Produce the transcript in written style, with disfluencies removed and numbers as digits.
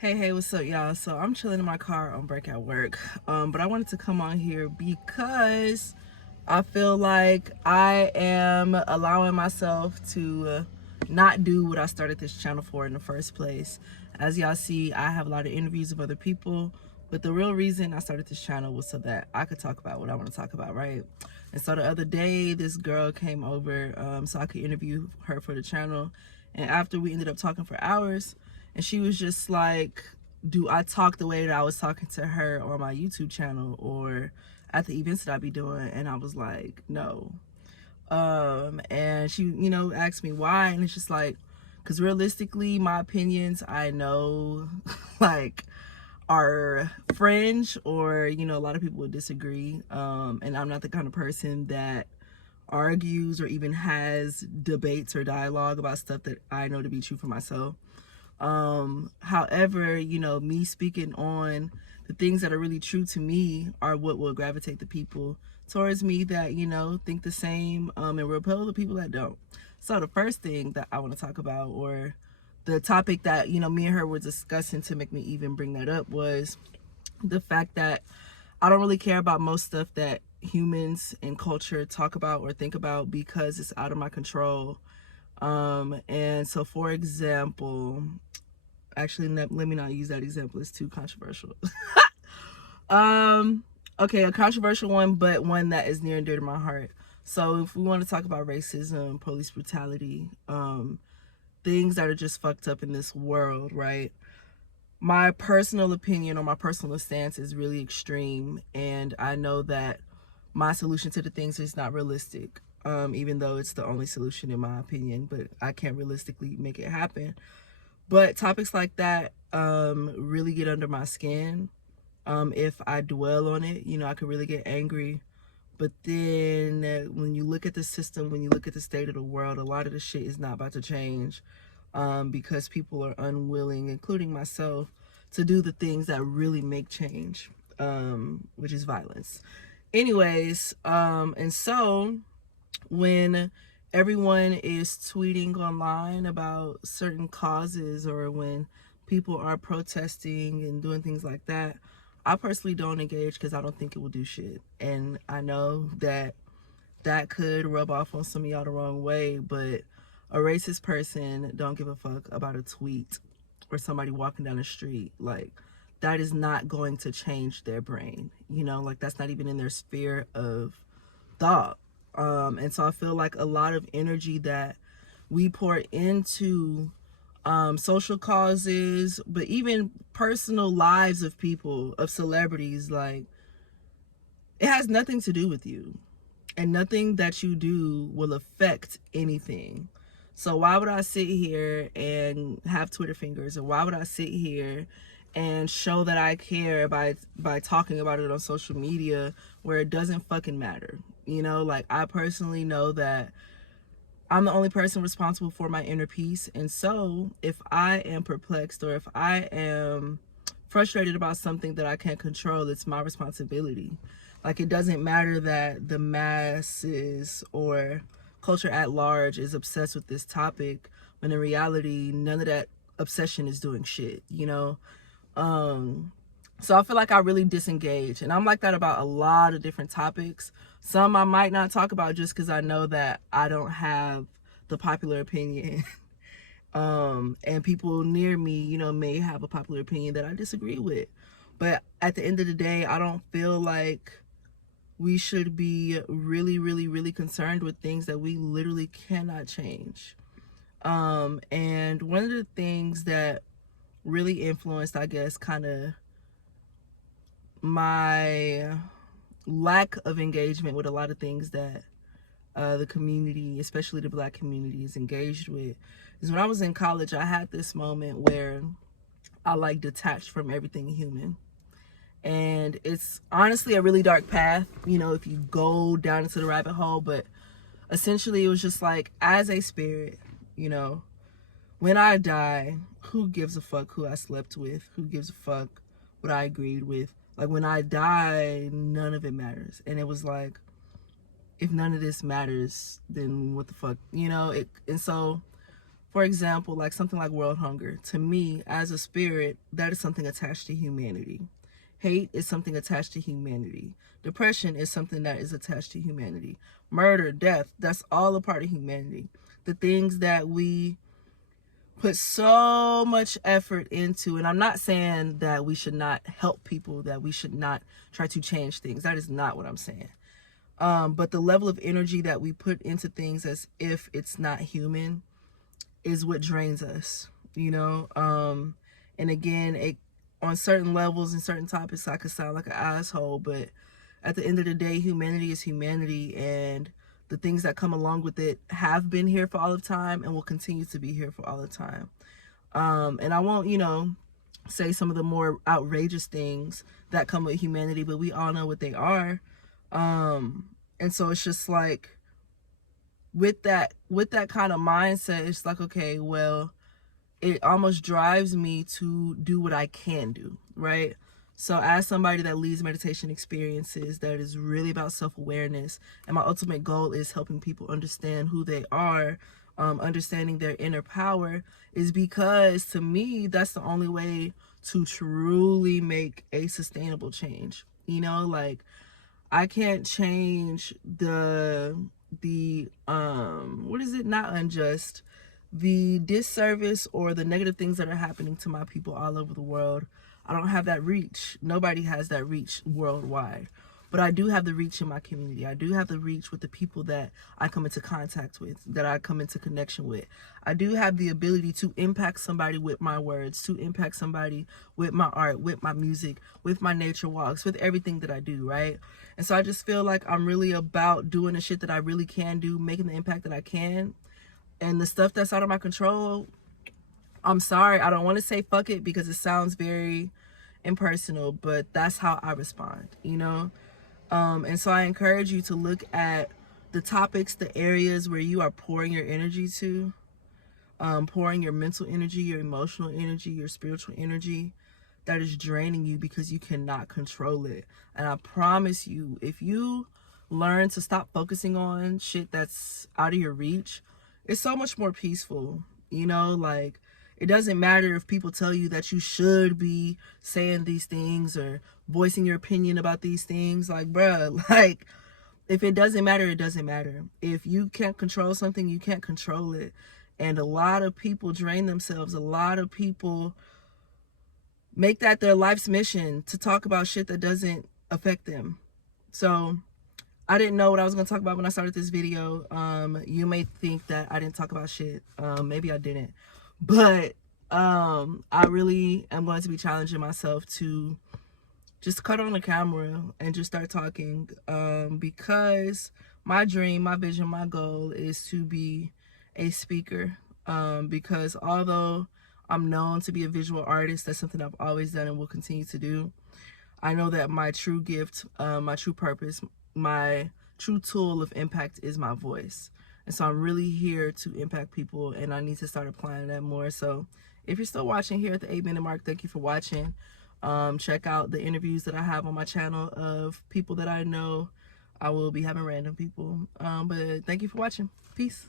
Hey, what's up, y'all? So I'm chilling in my car on break at work. But I wanted to come on here because I feel like I am allowing myself to not do what I started this channel for in the first place. As y'all see, I have a lot of interviews of other people, but the real reason I started this channel was so that I could talk about what I want to talk about, right? And so the other day, this girl came over so I could interview her for the channel. And after we ended up talking for hours, and she was just like, do I talk the way that I was talking to her on my YouTube channel or at the events that I be doing? And I was like, no. And she, asked me why. And it's just like, because realistically, my opinions, I know, like, are fringe, or, a lot of people would disagree. And I'm not the kind of person that argues or even has debates or dialogue about stuff that I know to be true for myself. However, me speaking on the things that are really true to me are what will gravitate the people towards me that, think the same, and repel the people that don't. So the first thing that I want to talk about, or the topic that, me and her were discussing to make me even bring that up, was the fact that I don't really care about most stuff that humans and culture talk about or think about because it's out of my control. And so, for example, actually, let me not use that example, it's too controversial. Okay, a controversial one, but one that is near and dear to my heart. So if we want to talk about racism, police brutality, things that are just fucked up in this world, right? My personal opinion or my personal stance is really extreme, and I know that my solution to the things is not realistic, even though it's the only solution in my opinion, but I can't realistically make it happen. But topics like that really get under my skin. If I dwell on it, I could really get angry. But then when you look at the system, when you look at the state of the world, a lot of the shit is not about to change, because people are unwilling, including myself, to do the things that really make change, which is violence. Anyways, and so when everyone is tweeting online about certain causes, or when people are protesting and doing things like that, I personally don't engage because I don't think it will do shit. And I know that that could rub off on some of y'all the wrong way, but a racist person don't give a fuck about a tweet or somebody walking down the street. Like, that is not going to change their brain, like that's not even in their sphere of thought. And so I feel like a lot of energy that we pour into social causes, but even personal lives of people, of celebrities, like, it has nothing to do with you, and nothing that you do will affect anything. So why would I sit here and have Twitter fingers, or why would I sit here and show that I care by talking about it on social media where it doesn't fucking matter? Like, I personally know that I'm the only person responsible for my inner peace. And so if I am perplexed, or if I am frustrated about something that I can't control, it's my responsibility. Like, it doesn't matter that the masses or culture at large is obsessed with this topic, when in reality, none of that obsession is doing shit, So I feel like I really disengage, and I'm like that about a lot of different topics. Some I might not talk about just because I know that I don't have the popular opinion. And people near me, may have a popular opinion that I disagree with. But at the end of the day, I don't feel like we should be really, really, really concerned with things that we literally cannot change. And one of the things that really influenced, I guess, kind of my lack of engagement with a lot of things that the community, especially the Black community, is engaged with, is when I was in college. I had this moment where I like detached from everything human. And it's honestly a really dark path, if you go down into the rabbit hole. But essentially, it was just like, as a spirit, when I die, who gives a fuck who I slept with? Who gives a fuck what I agreed with? Like, when I die, none of it matters. And it was like, if none of this matters, then what the fuck, And so For example, like something like world hunger. To me, as a spirit, that is something attached to humanity. Hate is something attached to humanity. Depression is something that is attached to humanity. Murder, death, that's all a part of humanity. The things that we put so much effort into, and I'm not saying that we should not help people, that we should not try to change things. That is not what I'm saying. But the level of energy that we put into things as if it's not human is what drains us, you know? And again, on certain levels and certain topics, I could sound like an asshole, but at the end of the day, humanity is humanity, and the things that come along with it have been here for all of time and will continue to be here for all of time. And I won't, say some of the more outrageous things that come with humanity, but we all know what they are. And so it's just like, with that kind of mindset, it's like, okay, well, it almost drives me to do what I can do, right? So as somebody that leads meditation experiences, that is really about self-awareness, and my ultimate goal is helping people understand who they are, understanding their inner power, is because to me, that's the only way to truly make a sustainable change. Like, I can't change the what is it, not unjust, the disservice or the negative things that are happening to my people all over the world. I don't have that reach. Nobody has that reach worldwide. But I do have the reach in my community. I do have the reach with the people that I come into contact with, that I come into connection with. I do have the ability to impact somebody with my words, to impact somebody with my art, with my music, with my nature walks, with everything that I do, right? And so I just feel like I'm really about doing the shit that I really can do, making the impact that I can. And the stuff that's out of my control, I'm sorry, I don't want to say fuck it because it sounds very impersonal, but that's how I respond, And so I encourage you to look at the topics, the areas where you are pouring your energy to, pouring your mental energy, your emotional energy, your spiritual energy, that is draining you because you cannot control it. And I promise you, if you learn to stop focusing on shit that's out of your reach, it's so much more peaceful. Like, it doesn't matter if people tell you that you should be saying these things or voicing your opinion about these things. Like, bruh, like, if it doesn't matter, it doesn't matter. If you can't control something, you can't control it. And a lot of people drain themselves. A lot of people make that their life's mission, to talk about shit that doesn't affect them. So I didn't know what I was going to talk about when I started this video. You may think that I didn't talk about shit. Maybe I didn't. But I really am going to be challenging myself to just cut on the camera and just start talking, because my dream, my vision, my goal is to be a speaker, because although I'm known to be a visual artist, that's something I've always done and will continue to do. I know that my true gift, my true purpose, my true tool of impact is my voice. And so I'm really here to impact people, and I need to start applying that more. So if you're still watching here at the 8-minute mark, thank you for watching. Check out the interviews that I have on my channel of people that I know. I will be having random people. But thank you for watching. Peace.